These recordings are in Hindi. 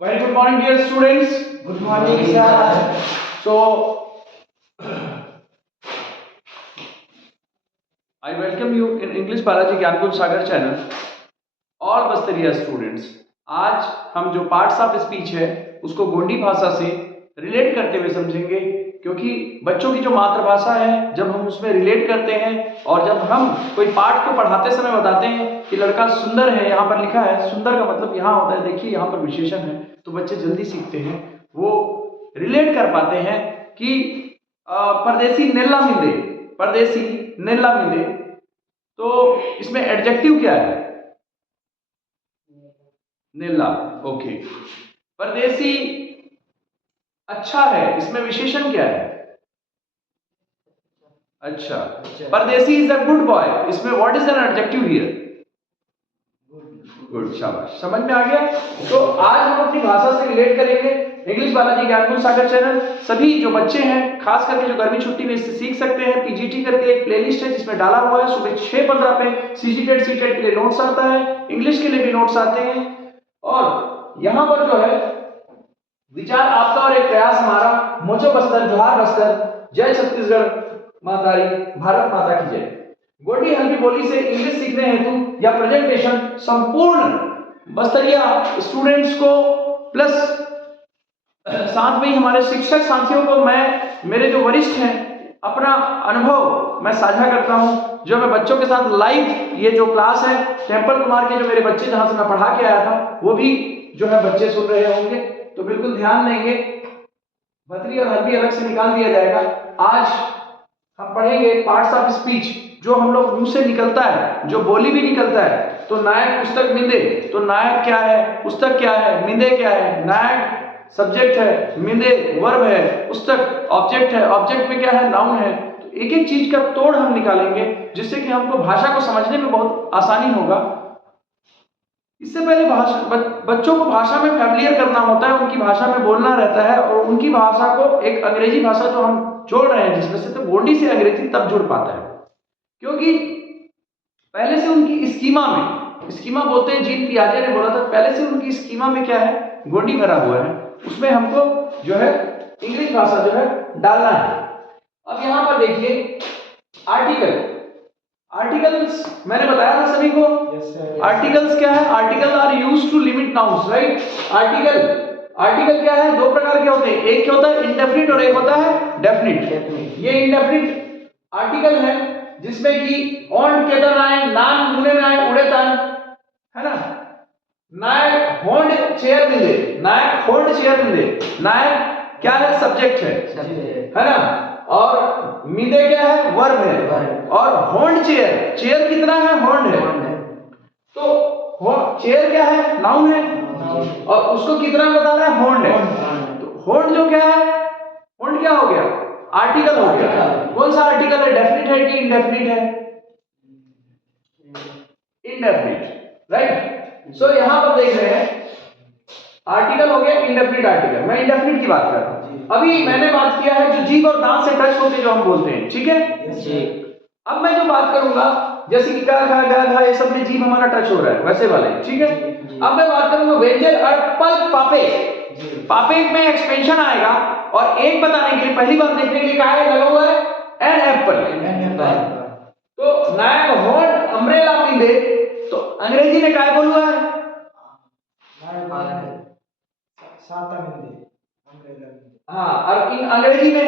Very good morning, dear students. Good morning, sir. So, I welcome you in English Balaji Gyanpur Sagar channel. All Bastariya students, आज हम जो पार्ट्स ऑफ स्पीच है उसको गोंडी भाषा से रिलेट करते हुए समझेंगे, क्योंकि बच्चों की जो मातृभाषा है जब हम उसमें रिलेट करते हैं और जब हम कोई पाठ को पढ़ाते समय बताते हैं कि लड़का सुंदर है, यहाँ पर लिखा है सुंदर का मतलब यहाँ होता है, देखिए यहाँ पर विशेषण है, तो बच्चे जल्दी सीखते हैं, वो रिलेट कर पाते हैं कि परदेसी नेल्ला मिंदे, परदेसी नेल्ला मिंदे, तो इसमें एडजेक्टिव क्या है? नेल्ला। ओके। परदेसी अच्छा है, इसमें विशेषण क्या है? अच्छा। परदेसी इज अ गुड बॉय, इसमें what is an adjective here? Good. शाबाश, समझ में आ गया। तो आज हम अपनी भाषा से रिलेट करेंगे। इंग्लिश बालाजी ज्ञानपुर सागर चैनल, सभी जो बच्चे हैं खास करके जो गर्मी छुट्टी में इससे सीख सकते हैं। पीजीटी करके एक प्लेलिस्ट है जिसमें डाला हुआ है, सुबह 6:15 पे सीजीटेट सीटेट के लिए नोट्स आता है, इंग्लिश के लिए भी नोट्स आते हैं, और यहाँ पर जो है विचार आपका और एक प्रयास हमारा। मोचो बस्तर, जोहार बस्तर, जय छत्तीसगढ़ मातारी, भारत माता की जय। गोंडी हल्की बोली से इंग्लिश सीखने हेतु यह प्रेजेंटेशन संपूर्ण बस्तरिया स्टूडेंट्स को प्लस साथ में ही हमारे शिक्षक साथियों को मैं, मेरे जो वरिष्ठ हैं, अपना अनुभव मैं साझा करता हूं, जो मैं बच्चों के साथ लाइव ये जो क्लास है, टेम्पल कुमार के जो मेरे बच्चे जहां से मैं पढ़ा के आया था वो भी जो है बच्चे सुन रहे होंगे, तो बिल्कुल ध्यान देंगे। भतरी और हल्दी अलग से निकाल दिया जाएगा। आज हम पढ़ेंगे पार्ट्स ऑफ स्पीच, जो हम लोग मुंह से निकलता है, जो बोली भी निकलता है। तो नायक पुस्तक मिंदे, तो नायक क्या है, पुस्तक क्या है, मिंदे क्या है? नायक सब्जेक्ट है, मिंदे वर्ब है, पुस्तक ऑब्जेक्ट है, ऑब्जेक्ट में क्या है? नाउन है। तो एक एक चीज का तोड़ हम निकालेंगे जिससे कि हमको भाषा को समझने में बहुत आसानी होगा। इससे पहले बच्चों को भाषा में फैमिलियर करना होता है, उनकी भाषा में बोलना रहता है, और उनकी भाषा को एक अंग्रेजी भाषा जो हम जोड़ रहे हैं जिसमें से, तो गोंडी से अंग्रेजी तब जुड़ पाता है क्योंकि पहले से उनकी स्कीमा में, स्कीमा बोलते हैं, जीन पियाजे ने बोला था, पहले से उनकी स्कीमा में क्या है? गोंडी भरा हुआ है, उसमें हमको जो है इंग्लिश भाषा जो है डालना है। अब यहां पर देखिए आर्टिकल, आर्टिकल्स मैंने बताया था सभी को। आर्टिकल्स क्या है? Article are used to limit nouns, right? Article क्या है? दो प्रकार के होते हैं, एक होता है इंडेफिनिट और एक होता है डेफिनिट। ये इंडेफिनिट आर्टिकल है जिसमें कि ऑन केदर आए, नान मुने नाय उड़े तान, है ना? नायक होंड चेयर मिले, नायक होंड चेयर मिले, नायक क्या है? सब्जेक्ट है ना? और मिदे क्या है? वर्ब है। और होंड चेयर, चेयर कितना है? होंड है। तो चेयर क्या है? नाउन है, और उसको कितना बता रहा है? होंड है। तो होंड जो क्या है? होंड क्या हो गया? आर्टिकल हो गया। कौन सा आर्टिकल है? डेफिनिट है कि इंडेफिनिट है? Indefinite, right? सो यहां पर देख रहे हैं आर्टिकल हो गया इंडेफिनिट आर्टिकल। मैं इंडेफिनिट की बात कर रहा हूं। अभी मैंने बात किया है जो जीभ और दांत से टच होके जो हम बोलते हैं, ठीक है? अब मैं जो बात करूंगा जैसे कि का खा गा घा, ये सब में जीभ हमारा टच हो रहा है, वैसे वाले, ठीक है? अब मैं बात करूंगा व्यंजन अर्पल पापे, पापे में एक्सपेंशन आएगा, और एक बताने के लिए, पहली बार देखने के लिए क्या है लगा हुआ है? An apple. तो नायक होंड अम्ब्रेला मिंदे, तो अंग्रेजी में क्या बोल हुआ है? हाँ, और इन अंग्रेजी में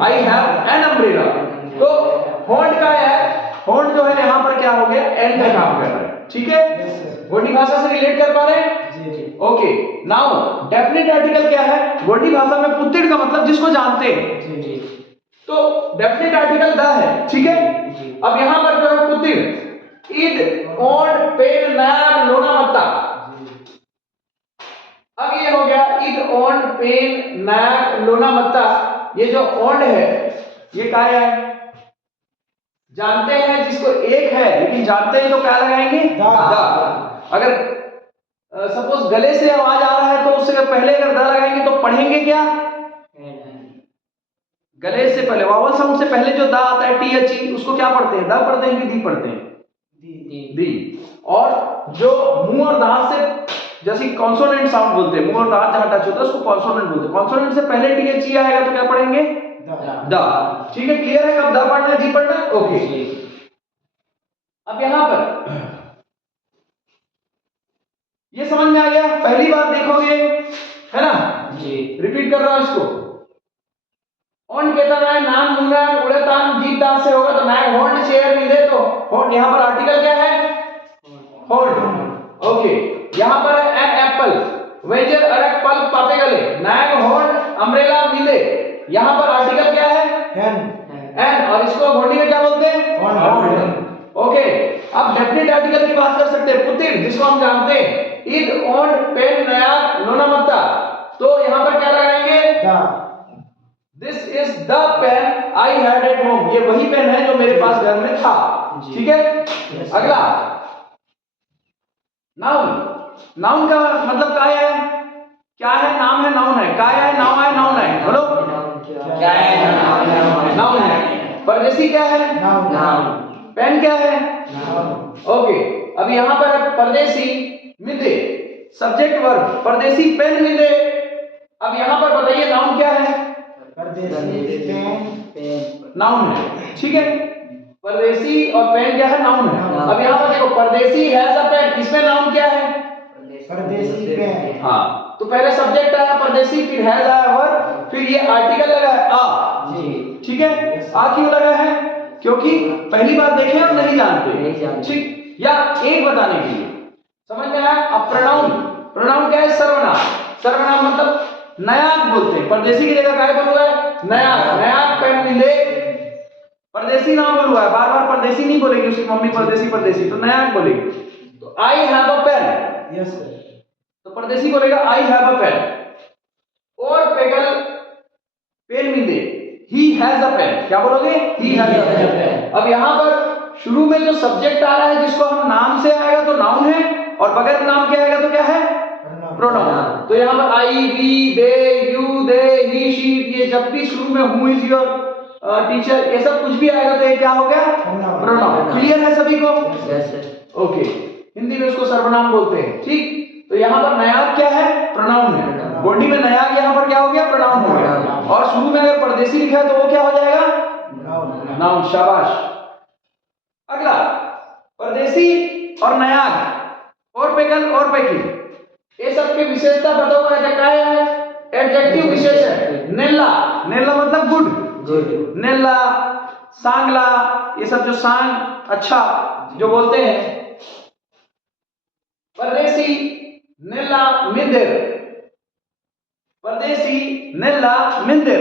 आई हैव एन अम्ब्रेला। तो होंड का है, होंड जो है यहाँ पर क्या हो गया? एन का काम कर रहा है, ठीक है? गोंडी भाषा से रिलेट कर पा रहे हैं? ओके। नाउ डेफिनिट आर्टिकल क्या है? गोंडी भाषा में पुत्तिड़ का मतलब जिसको जानते हैं, तो डेफिनिट आर्टिकल द है, ठीक है? अब यहाँ पर जो है पुत्तिड़, ईद ओंड पेन नाग लोना मत्ता। अब ये हो गया ईद ओंड पेन नाग लोना मत्ता। ये जो ओंड है ये क्या है? जानते हैं जिसको एक है, लेकिन जानते हैं तो क्या लगाएंगे? द। अगर सपोज गले से आवाज आ रहा है तो उससे पहले अगर द लगाएंगे तो पढ़ेंगे क्या? गले से पहले, वावल साउंड से पहले जो द आता है, टी एच ई, उसको क्या पढ़ते हैं? द पढ़ते हैं कि दी पढ़ते हैं? दी। और जो मुंह और दांत से जैसे कॉन्सोनेंट साउंड बोलते हैं, मुंह और दांत जहां टच होता है उसको कॉन्सोनेंट बोलते हैं। कॉन्सोनेंट से पहले THE आएगा तो क्या पढ़ेंगे? द। ठीक है, क्लियर है? कब द पढ़ना है, जी पढ़ना है? ओके। अब यहां पर ये समझ में आ गया? पहली बार देखोगे, है ना जी, रिपीट कर रहा हूं इसको। ऑन कहता है नाम मुना उड़े तान जीत दांत से होगा तो नाग होल्ड चेयर मिले तो होल्ड, यहां पर आर्टिकल क्या है? होल्ड। ओके, यहां पर है एन एप्पल वेजर अरक पल पापे गले नाग होल्ड अम्ब्रेला मिले, यहां पर आर्टिकल क्या है? एन। और इसको घोड़ी में क्या बोलते हैं? होल्ड। ओके, अब डेफिनेट आर्टिकल की बात कर सकते हैं। पुतिर जिसको हम जानते हैं ईद ओन्ड पेन नया लोना मत्ता, तो यहां पर क्या लगाएंगे? This is the pen I had at home, ये वही पेन है जो मेरे पास घर में था। ठीक है, अगला नाउन। नाउन का मतलब क्या है? क्या है? नाम है, नाउन है। क्या है? नाउन है, नाउन है। बोलो क्या है? नाउन है। परदेसी क्या है? नाउन। पेन क्या है? नाउन। ओके, अब यहां पर है परदेसी मिले, सब्जेक्ट वर्ब, परदेसी पेन मिले। अब यहां पर बताइए नाउन क्या है? परदेसी पेन नाउन है। ठीक है, परदेसी और पेन क्या है? नाउन है। अब यहां पर देखो परदेसी हैज अ पेन, इसमें नाउन क्या है? परदेसी पेन। हाँ, तो पहले सब्जेक्ट आया परदेसी, फिर हैज आया वर्ब, फिर ये आर्टिकल लगा है आ जी। ठीक है, आ क्यों लगा है? क्योंकि पहली बार देखे और नहीं जानते। ठीक, या एक बताने के लिए, समझ में आया? अब प्रोनाउन, प्रोनाउन क्या है? सर्वनाम। सर्वनाम मतलब नया बोलते हैं, परदेसी की जगह क्या बोल रहा है? नया। नया पेन मिले, परदेसी नाम बोल रहा है, बार बार परदेसी नहीं बोलेगी उसकी मम्मी, परदेसी परदेसी, तो नया बोलेगी। तो I have a pen, yes sir, तो परदेसी बोलेगा आई हैव अ पेन। और पेगल पेन मिले, ही हैज अ पेन, क्या बोलोगे? He has a pen. अब यहां पर शुरू में जो सब्जेक्ट आ रहा है जिसको हम नाम से आएगा तो नाउन है, और बगैर नाम के आएगा तो क्या है? प्रोनाउन। तो यहां पर I, we, they, you, they, he, she, ये जब भी शुरू में हु इज योर टीचर, ये सब कुछ भी आएगा तो ये क्या हो गया? प्रोनाउन। क्लियर है सभी को? Yes sir. ओके, हिंदी में उसको सर्वनाम बोलते हैं। ठीक, तो यहां पर नायाब क्या है? प्रोनाउन है। बॉडी में नायाब यहां पर क्या हो गया? प्रोनाउन हो गया। और शुरू में अगर परदेसी लिखा है तो वो क्या हो जाएगा? नाउन। शाबाश। अगला, परदेसी और नायाब और पेगल और पैकिंग, ये सब की विशेषता बताओ। क्या है? एडजेक्टिव विशेष है। नेला, नेला मतलब गुड, गुड। नेला, सांगला, ये सब जो सांग अच्छा जो बोलते हैं। परदेसी नेला मिंदर, परदेसी नेला मिंदर,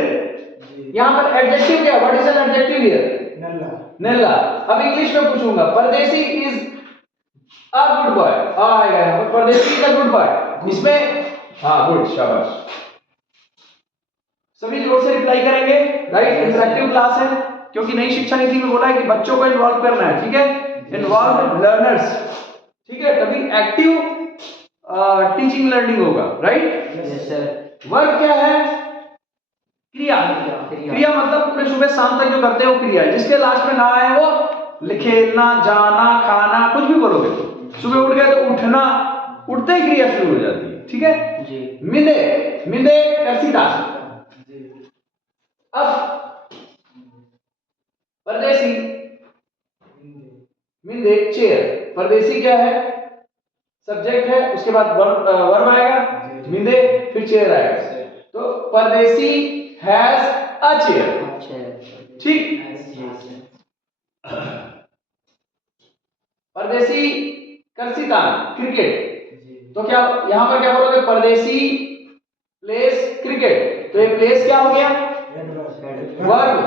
यहां पर एडजेक्टिव क्या? What is an adjective here? नेला। नेला। अब इंग्लिश में पूछूंगा, परदेसी इज अ गुड बॉय, आएगा यहां पर, परदेसी इज अ गुड बॉय, इसमें हाँ गुड, शाबाश। सभी जोर से रिप्लाई करेंगे, राइट? इंटरैक्टिव क्लास है, क्योंकि नई शिक्षा नीति में बोला है कि बच्चों को इन्वॉल्व करना है। ठीक है, इन्वॉल्व लर्नर्स, ठीक है, तभी एक्टिव टीचिंग लर्निंग होगा, राइट? Yes sir. वर्क क्या है? क्रिया। क्रिया मतलब पूरे सुबह शाम तक जो करते हैं वो क्रिया है, जिसके लास्ट में ना आए वो खेलना, जाना, खाना, कुछ भी बोलोगे तो। सुबह उठ गए तो उठना, उठते ही क्रिया शुरू हो जाती है। ठीक है जी। मिंदे, मिंदे कर्सिता। अब परदेसी मिंदे चेयर, परदेसी क्या है? सब्जेक्ट है, उसके बाद वर्ब आएगा, मिंदे, फिर चेयर आएगा। तो परदेसी हैज अ चेयर। ठीक, परदेसी कर्सितान क्रिकेट, तो क्या यहां पर क्या बोलोगे? परदेसी प्लेस क्रिकेट, तो ये प्लेस क्या हो गया? वर्ब।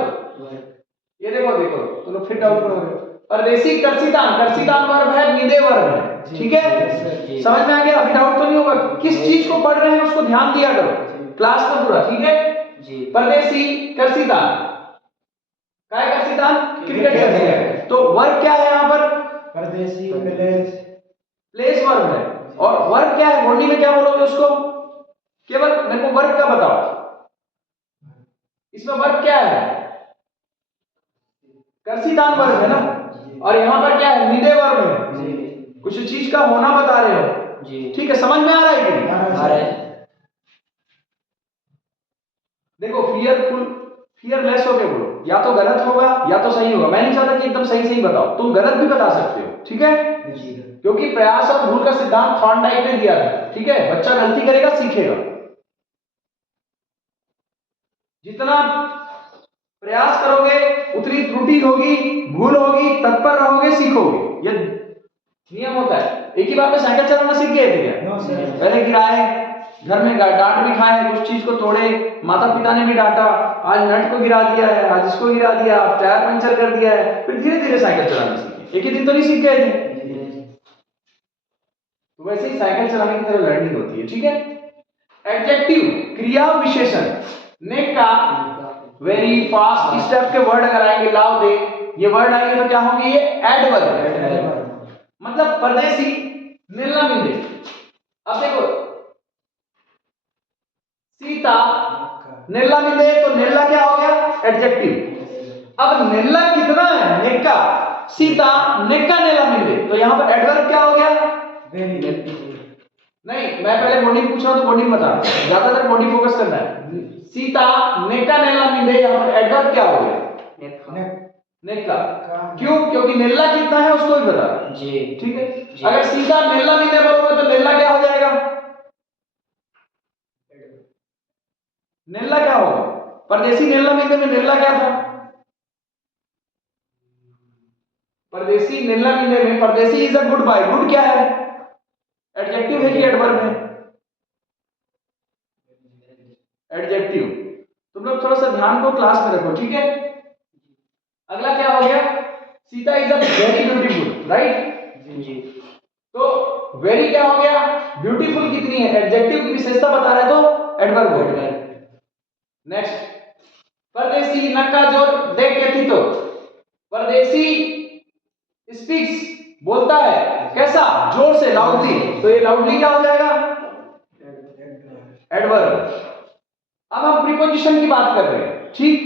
ये देखो देखो, तो फिट आउट करोगे। परदेसी कर्सितान, कर्सितान वर्ब है, मिंदे वर्ब है। ठीक है, समझ में आ गया? अभी डाउट तो नहीं होगा? किस चीज को पढ़ रहे हैं उसको ध्यान दिया करो क्लास का पूरा। ठीक है जी। परदेसी कर्सितान, काय कर्सितान? क्रिकेट कर्सितान। तो वर्ब क्या है यहां पर? परदेसी प्लेस, प्लेस वर्ब है। और वर्ब क्या है? बॉडी में क्या बोलोगे उसको? केवल मेरे को वर्ब का बताओ, इसमें वर्ब क्या है? कर्सितान वर्ब है ना, और यहां पर क्या है? मिंदे वर्ब है। कुछ चीज का होना बता रहे हो जी। ठीक है, समझ में आ रहा है? देखो फियरफुल, फियरलेस हो के बोलो, या तो गलत होगा या तो सही होगा। मैं नहीं चाहता कि एकदम सही सही बताओ, तुम गलत भी बता सकते हो, ठीक है? क्योंकि प्रयास और भूल का सिद्धांत थॉर्नडाइक ने दिया था, ठीक है? बच्चा गलती करेगा सीखेगा। जितना प्रयास करोगे उतनी त्रुटि होगी, भूल होगी, तत्पर रहोगे, सीखोगे। ये नियम होता है। एक ही बार में साइकिल चलाना सीख गए थे क्या? पहले गिराए, घर में डांट भी खाए, कुछ चीज को तोड़े, माता पिता ने भी डांटा, आज नट को गिरा दिया है, आज इसको गिरा दिया, टायर पंचर कर दिया है, फिर धीरे धीरे साइकिल चलाना सीखे। एक ही दिन तो नहीं सीख गए थे। तो वैसे ही साइकिल चलाने की तरह लर्निंग होती है, ठीक है? एडजेक्टिव, क्रिया विशेषण। नेक का, वेरी, फास्ट, स्टेप के वर्ड अगर आएंगे, लाव, दे, ये वर्ड आएंगे तो क्या होंगे? ये एडवर्ब, मतलब परदेसी, मिलना मिलने। अब देखो सीता नेल्ला मिले, तो नेल्ला क्या हो गया? एडजेक्टिव। अब नेल्ला कितना है? नेक्का। सीता नेक्का नेल्ला मिले, तो यहां पर एडवर्ब क्या हो गया? नहीं, मैं पहले बॉडी पूछ रहा हूं तो बॉडी बता, ज्यादातर बॉडी फोकस करना है। सीता नेक्का नेल्ला मिले, यहां पर एडवर्ब क्या हो गया? नेक्का। क्यों? क्योंकि नेल्ला कितना है उसको भी बता जी, ठीक है? अगर सीता नेल्ला मिले बोलोगे तो नेल्ला क्या हो जाएगा? नेल्ला क्या होगा? परदेसी नेल्ला मिले में नेल्ला क्या था? परदेसी नेल्ला मिले में Pardesi is a good boy. Good क्या है? एडजेक्टिव है कि एडवर्ब है? एडजेक्टिव। तुम लोग थोड़ा सा ध्यान को क्लास में रखो, ठीक है? अगला क्या हो गया? Sita is a very beautiful, right जी। तो वेरी क्या हो गया? ब्यूटीफुल कितनी है? एडजेक्टिव की विशेषता बता रहे तो एडवर्ब हो गया। नेक्स्ट, परदेसी नक्का जोर देख के थी, तो परदेसी स्पीक्स बोलता है, कैसा? जोर से, लाउडली, तो ये लाउडली क्या हो जाएगा? एडवर्ब। अब हम प्रीपोजिशन की बात कर रहे हैं, ठीक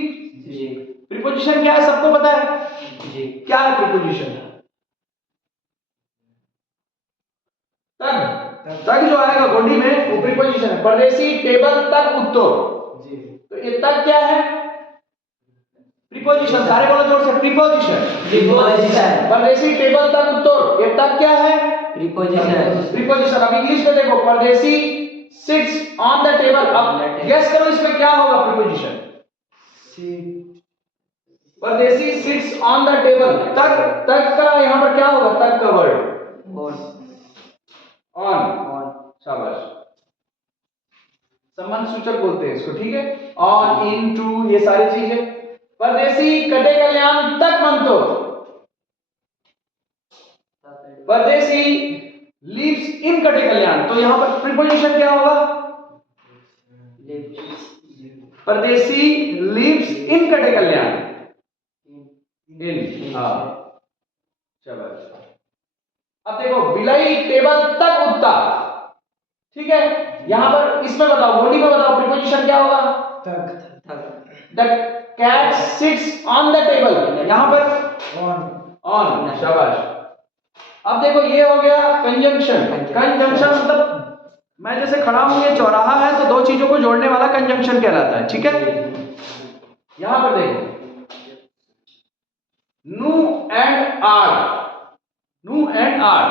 जी। प्रीपोजिशन क्या है सबको पता है जी? क्या है प्रीपोजिशन? तक, तक जो आएगा बॉडी में वो प्रीपोजिशन है। परदेसी टेबल तक उत्तर जी, तो ये तक क्या है? प्रीपोजिशन। सारे बोलो जोर से, प्रीपोजिशन। प्रीपोजिशन। परदेसी टेबल तक उत्तर, ये तक क्या है? प्रीपोजिशन। प्रीपोजिशन। अब इंग्लिश में देखो, परदेसी सिट्स ऑन द टेबल। अब गेस करो इसमें क्या होगा प्रीपोजिशन? परदेसी सिट्स ऑन द टेबल। तक, तक का यहां पर क्या होगा? तक का वर्ड ऑन। शाबाश, संबंध सूचक बोलते हैं इसको, ठीक है? ऑन, इन, टू, ये सारी चीजें। परदेसी कटे कल्याण तक बनतो। परदेसी लीव्स इन कटे कल्याण, तो यहां पर प्रीपोजिशन क्या होगा? परदेसी लीव्स इन कटे कल्याण। इन, हाँ, शाबाश। अब देखो, बिलाई टेबल तक उठता, ठीक है? यहां पर इसमें बताओ, बॉडी में बताओ, प्रीपोजिशन क्या होगा? तक। The cat sits on the table, यहां पर ऑन, शाबाश। अब देखो, ये हो गया कंजंक्शन। कंजंक्शन मतलब मैं जैसे खड़ा हूं, ये चौराहा है, तो दो चीजों को जोड़ने वाला कंजंक्शन कहलाता है, ठीक है? यहां पर देखो, नू एंड आर, नू एंड आर,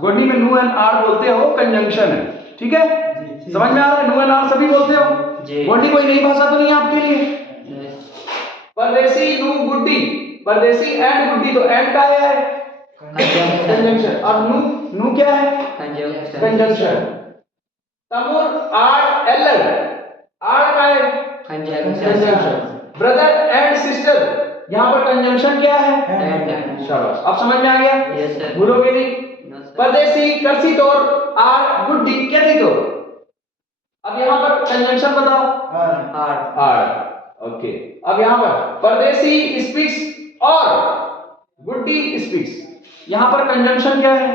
बॉडी में नू एंड आर बोलते हो, कंजंक्शन है, ठीक है? समझ में आ रहा है? नू एंड आर सभी बोलते हो, बॉडी कोई नई भाषा तो नहीं आपके लिए। परदेसी नू गुड्डी, परदेसी एंड गुड्डी, तो एंड का है कंजंक्शन, और नू, नू क्या है? कंजंक्शन। तमुर आर एलर, आर का है कंजंक्शन। ब्रदर एंड सिस्टर, यहां पर कंजंक्शन क्या है? एंड। शाबाश, अब समझ में आ गया? Yes sir. भूलोगे नहीं। परदेसी करसी तोर आर गुड्डी क्या थी, तो अब यहां पर कंजंक्शन बताओ। Or, okay. अब यहां पर परदेसी स्पीक्स और गुड्डी स्पीक्स, यहां पर कंजंक्शन क्या है?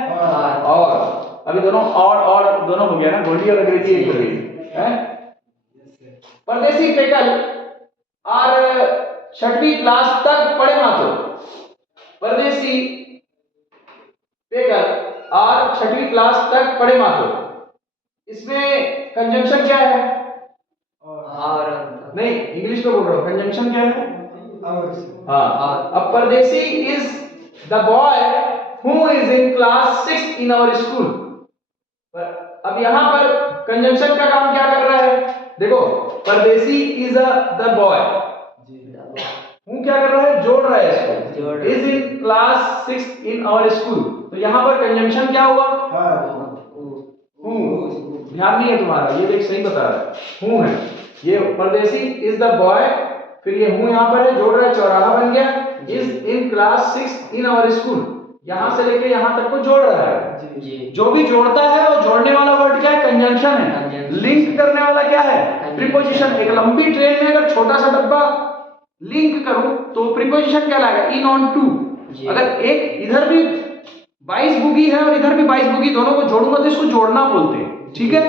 और। अभी दोनों और दोनों हो गया ना, गोल्डी और अंग्रेजी एक हो गई है। परदेसी पेकल और 6वीं क्लास तक पढ़े मातो, परदेसी पेकल और 6वीं क्लास तक पढ़े मातो, इसमें कंजंक्शन क्या है? और। नहीं, इंग्लिश में बोल रहा हूँ, कंजंक्शन क्या है? और हाँ, अब Pardesi is the boy who is in class 6 in our school. अब यहाँ पर कंजंक्शन का काम क्या कर रहा है? देखो, परदेसी इज द बॉय, हूँ क्या कर रहा है? जोड़ रहा है इसको, is in class 6 in our school. तो यहाँ पर कंजंक्शन क्या हुआ? हूँ। ध्यान नहीं है तुम्हारा, ये देख सही बता रहा है, हूँ है ये। परदेसी इज द बॉय, फिर ये हूँ यहाँ पर है, जोड़ रहा है, चौराहा बन गया, is in class 6 in our school. यहाँ से लेके यहाँ तक को जोड़ रहा है। जो भी जोड़ता है वो जोड़ने वाला वर्ड क्या है? कंजंक्शन है। लिंक करने वाला क्या है? प्रीपोजिशन। एक लंबी ट्रेन में अगर छोटा सा डब्बा लिंक करूं तो प्रीपोजिशन क्या लाएगा? In on to. अगर एक इधर भी 22 बुगी है और इधर भी 22 बुगी, दोनों को जोड़ूंगा तो इसको जोड़ना बोलते हैं, ठीक है?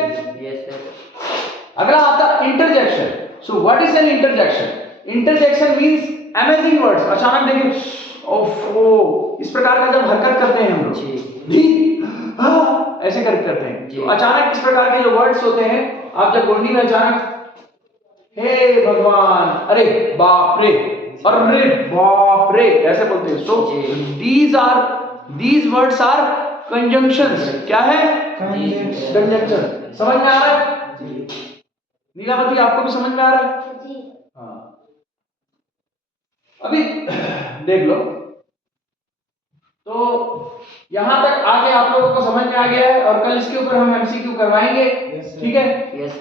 अगला आता interjection. So what is an interjection? Interjection means amazing words. अचानक देखिए, ओफो, इस प्रकार का जब हरकत करते हैं हम लोग, ऐसे करते हैं, तो अचानक इस प्रकार के जो वर्ड्स होते हैं, आप जब गोंडी में अचानक हे भगवान, अरे बाप रे, अरे बाप रे, ऐसे बोलते हैं। So these words are conjunctions. क्या है? कंजंक्शन। समझ में आ रहा है? नीलावती, आपको भी समझ में आ रहा है? हाँ, अभी देख लो, तो यहां तक आके आप लोगों को समझ में आ गया है, और कल इसके ऊपर हम एमसीक्यू करवाएंगे, ठीक है?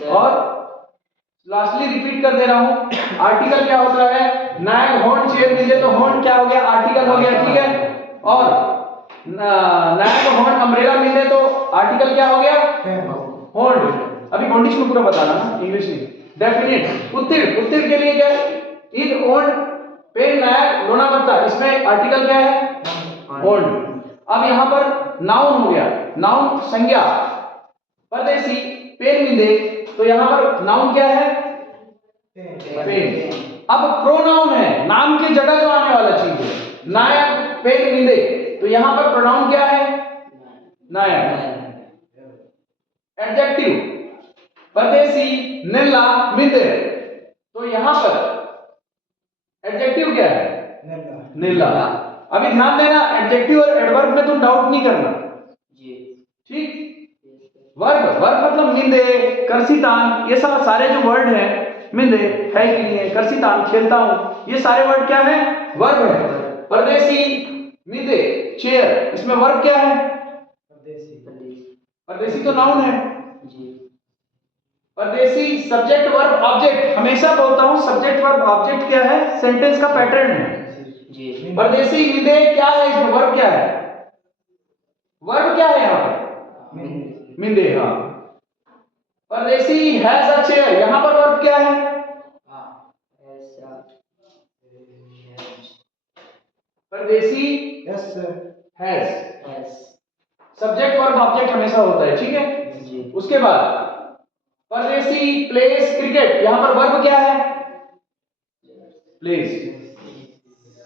और लास्टली रिपीट कर दे रहा हूं, आर्टिकल क्या होता है? नायक, हॉर्न, चेयर मिले तो हॉर्न क्या हो गया? आर्टिकल हो गया, ठीक है? और नायक, हॉर्न, अम्ब्रेला मिले तो आर्टिकल क्या हो गया? हॉर्न। अभी गोंडिश में पूरा बताना ना, इंग्लिश नहीं। डेफिनेट, उत्तीर्ण, उत्तीर्ण के लिए क्या? इन, ओन, पेन, नायक, लोना पत्ता, इसमें आर्टिकल क्या है? हॉर्न। अब यहां पर नाउन हो गया, नाउन संज्ञा, परदेसी, पेन मिले, तो यहां पर नाउन क्या है? पेन। अब प्रोनाउन है, नाम की जगह जो आने वाला चीज है, नायक, पेन मिले, तो यहां पर प्रोनाउन क्या है? नायक। एडजेक्टिव, परदेसी, नीला, मिले, तो यहां पर एडजेक्टिव क्या है? नीला। अभी ध्यान देना, एडजेक्टिव और एडवर्ब में तुम डाउट नहीं करना, ठीक? वर्ब, वर्ब मतलब मिंदे, करसीतान, ये सब सारे जो वर्ड हैं, मिंदे है कि नहीं है, करसीतान खेलता हूं, ये सारे वर्ड क्या है? वर्ब है। परदेसी, मिंदे, चेयर, इसमें वर्ब क्या है? परदेसी तो नाउन है। परदेसी सब्जेक्ट, वर्ब, ऑब्जेक्ट। हमेशा बोलता हूं सब्जेक्ट, वर्ब, ऑब्जेक्ट क्या है? सेंटेंस का पैटर्न है। परदेसी, मिंदे क्या है? इसमें वर्ब क्या है? वर्ब क्या है यहां पर? मिंदे। हाँ, परदेसी हैज अ चेयर, यहां पर वर्ब क्या है? परदेसी हैज। सब्जेक्ट, वर्ब, ऑब्जेक्ट हमेशा होता है, ठीक है? उसके बाद परदेसी प्लेस क्रिकेट, यहां पर वर्ब क्या है? प्लेस।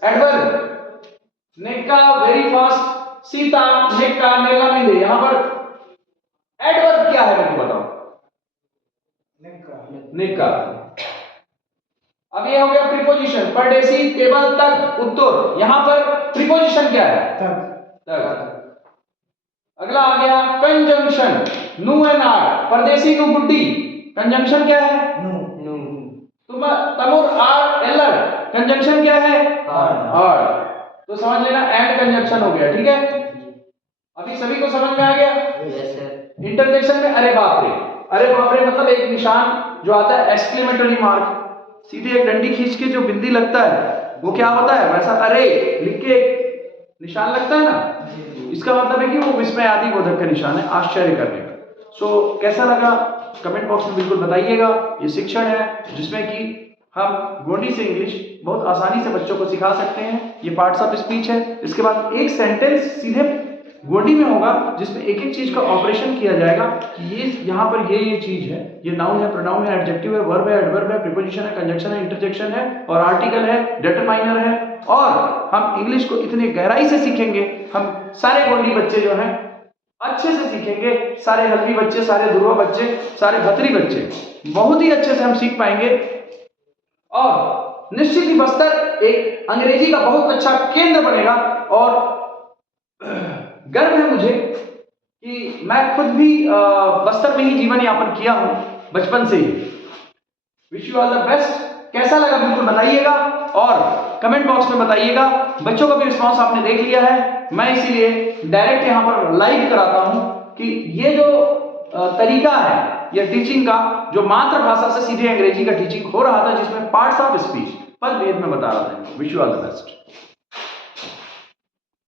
एडवर्ब, नेका वेरी फास्ट, सीता, नेका, नेला, मिंदे, यहां पर एडवर्ब क्या है? मेरे को बताओ। नेका। अब ये हो गया प्रीपोजिशन, परदेसी टेबल तक, उत्तर, यहां पर प्रीपोजिशन क्या है? तक। अगला आ गया कंजंक्शन, नु एंड आर, परदेसी नु गुड्डी, कंजंक्शन क्या है? तुम तमुर आर एलर, कंजंक्शन क्या है? आर। तो समझ लेना, एंड कंजंक्शन हो गया, ठीक है? अभी सभी को समझ में आ गया? इंटरजेक्शन में अरे बाप रे, अरे बाप रे मतलब एक निशान जो आता है एक्सक्लेमेटरी मार्क, सीधे एक डंडी खींच के जो बिंदी लगता है वो क्या होता है? वैसा अरे लिख के निशान लगता है ना, इसका मतलब है कि वो विस्मय आदि बोधक का निशान है, आश्चर्य करने का। सो कैसा लगा कमेंट बॉक्स में बिल्कुल बताइएगा। ये शिक्षण है जिसमें कि हम गोंडी से इंग्लिश बहुत आसानी से बच्चों को सिखा सकते हैं। ये पार्ट्स ऑफ स्पीच है, इसके बाद एक सेंटेंस सीधे गोंडी में होगा जिसमें एक एक चीज का ऑपरेशन किया जाएगा कि ये यहाँ पर ये चीज है, ये नाउन है, प्रोनाउन है, एडजेक्टिव है, वर्ब है, एडवर्ब है, प्रीपोजिशन है, कंजंक्शन है, इंटरजेक्शन है और आर्टिकल है, डिटरमाइनर है। और हम इंग्लिश को इतनी गहराई से सीखेंगे, हम सारे गोंडी बच्चे जो हैं अच्छे से सीखेंगे, सारे हल्दी बच्चे, सारे ध्रुव बच्चे, सारे भतरी बच्चे बहुत ही अच्छे से हम सीख पाएंगे। और निश्चित ही बस्तर एक अंग्रेजी का बहुत अच्छा केंद्र बनेगा। और गर्व है मुझे कि मैं खुद भी बस्तर में ही जीवन यापन किया हूं बचपन से ही। Wish you all the best. कैसा लगा बिल्कुल बताइएगा और कमेंट बॉक्स में बताइएगा। बच्चों का भी रिस्पॉन्स आपने देख लिया है, मैं इसीलिए डायरेक्ट यहां पर लाइव कराता हूं कि ये जो तरीका है ये टीचिंग का, जो मातृभाषा से सीधे अंग्रेजी का टीचिंग हो रहा था, जिसमें पार्ट्स ऑफ स्पीच पद भेद में बता रहा था। Wish you all the best.